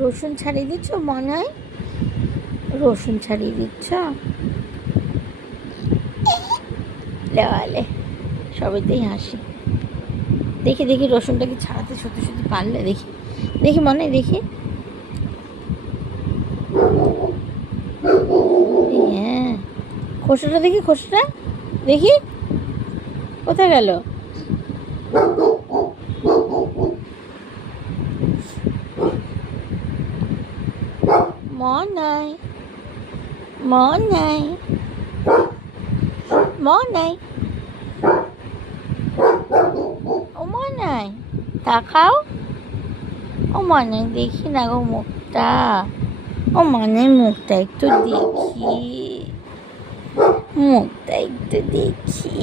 রসুন ছাড়িয়ে দিচ্ছ মনে হয়, রসুন ছাড়িয়ে দিচ্ছ। লেওয়ালে সবেতেই হাসি। দেখি দেখি রসুনটা কি ছাড়াতে সত্যি সত্যি পারলে, দেখি দেখি মনে হয়, দেখি। হ্যাঁ, খোসাটা দেখি, খোসাটা দেখি কোথায় গেল। মন নাই, মন নাই, মন নাই, ও মন নাই, তাকাও। ও মনে দেখি না গো মুখটা, ও মনে মুখটা একটু দেখি, মুখটা একটু দেখি।